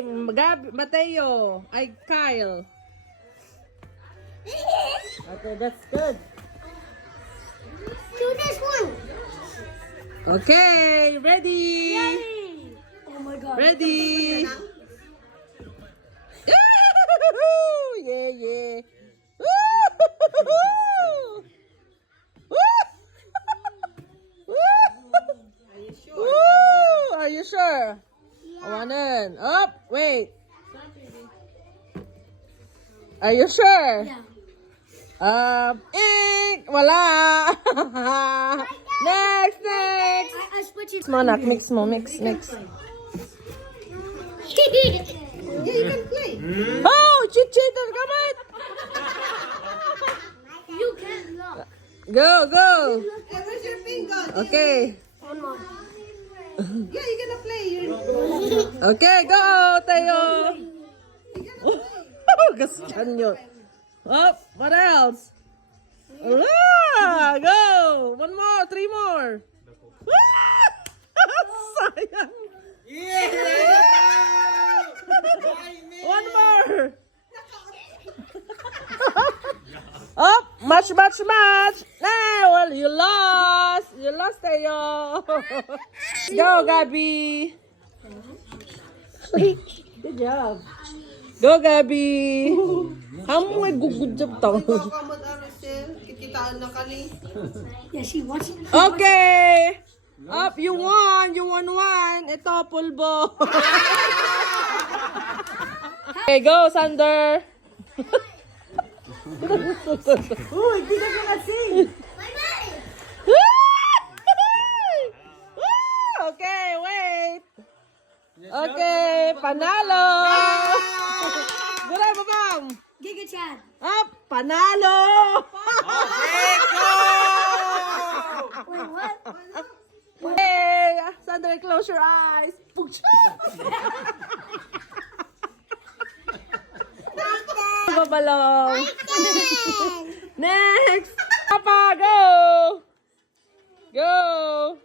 Okay, Mateo. Kyle. Okay, that's good. Do this one. Okay, ready? Oh my god. Ready? Yeah, yeah. Are you sure? One in. Up. Wait. Are you sure? Yeah. Wala. Next. I switch it. Mix mo, nak. Mix mo. Mix. Yeah, you can play. Oh, cheater. Come on. You can't look. Go. Hey, where's your finger? Okay. One more. Yeah, you're gonna play. Okay, go, Teo. Gasyan yun. Oh, what else? Go. One more, 3 more. Sayang. One more. Up, match. Nah, well, you lost. You lost, Teo. Go, Gabby. Good job. Go, Gabby. Kamu may good job tao. Kamot Aracel. Kikitaan na kani. Yeah, she wants it. Okay. Up, you won. You won one. Ito, pulbo. Okay, go, Sander. Uy, hindi na ka kasi. Okay, wait. Okay, panalo. Gulay, babang. Giga Chad. Up, panalo. Wait, what? Hey, Sander, close your eyes. Babalong. Next. Papa, go. Go.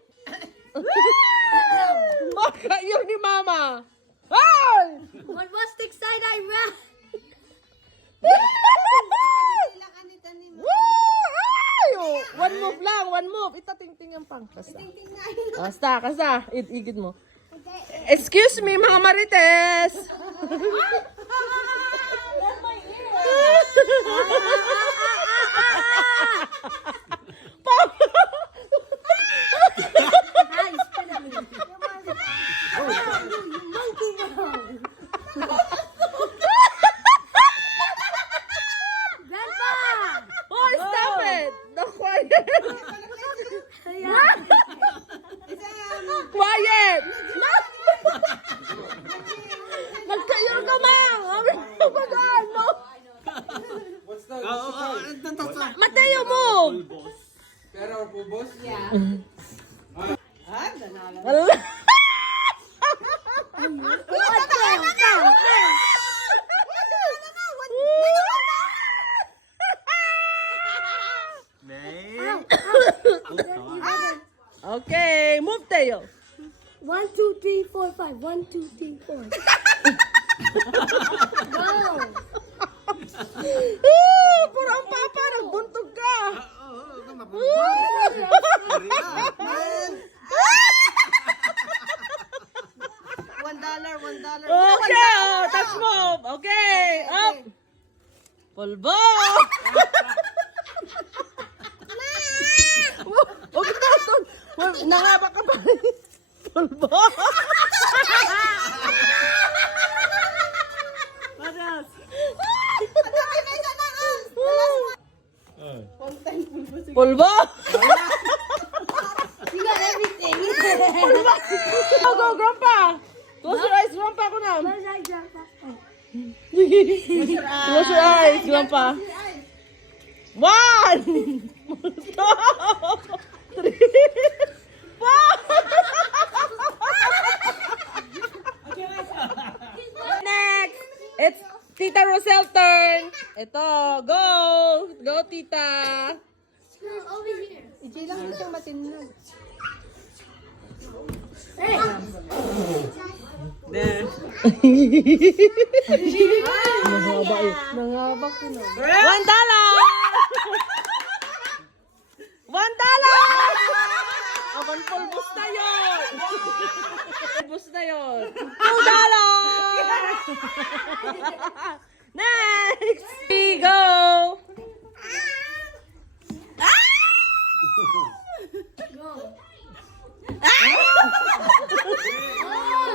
Baka yun ni Mama. Ay! What was the side I ran? Ilang anita ni mo. Ay! One move lang, one move. Itating-ting ang pang. Kasta. Kasta. Igid mo. Excuse me, mga Marites. Oh, stop it. No, quiet. Quiet. Nagkayo ka, Mang. Ano? Mateo, move. Wala. Okay, move Teo. 1, 2, 3, 4, 5. 1, 2, 3, 4. Go. Puro ang papa, nagbuntog ka. $1. Okay, touch move. Okay, up. Pulbo. Huwag ito. Nangaba ka pa. Pulbo. What else? Pulbo. You got everything. Go, Grandpa. Close your eyes, Grandpa. Ko na. Close your eyes, Grandpa. 1, 2, 3, 4. Next, it's Tita Rosel turn. Ito, go. Go, Tita. Over here. Iji lang siyang matinag. Hey. Nangaba eh. Nangaba ko na. $1! $1! Aban, pulbos na yun! Pulbos na yun! $2! Next! We go!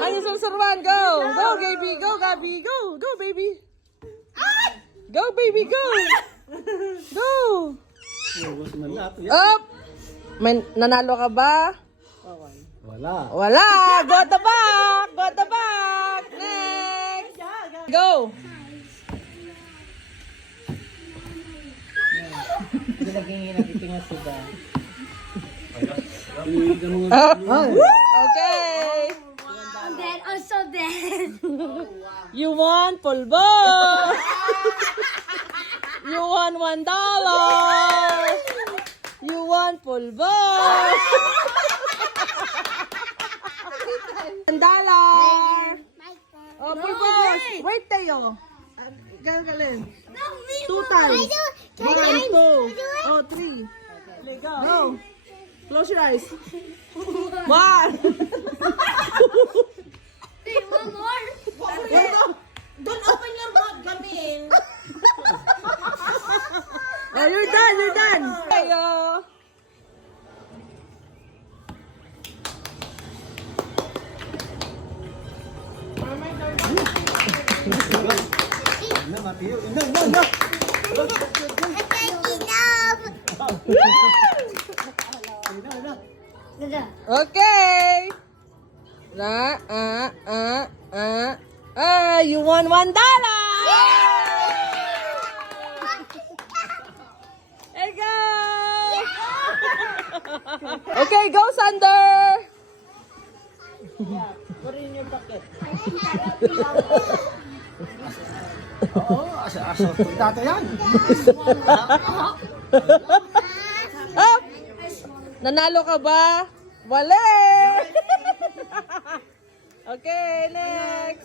Ano susurban? Go! Go, baby! Go, Gabi! Go! Go, baby! Go, baby! Go! Go! Up! May nanalo ka ba? Wala. Wala! Go at the back! Go at the back! Next! Go! Up! Okay! I'm dead. I'm so dead. You won pulbo! You won $1! You won pulbo! $1! Oh, pulbo! Wait tayo! Galing. No, me. 2 times. Can I 1, do 2, it? oh, 3. Go. Close your eyes. 1. Wait, one more. Don't open your mouth, Gabi. Oh, you're done. You're done. Tayo. Na, Mateo. No. Okay. You won $1. There you go. Okay, go, Sander. Oo, asa. Dati yan. Up. Nanalo ka ba? Wala. Okay, next.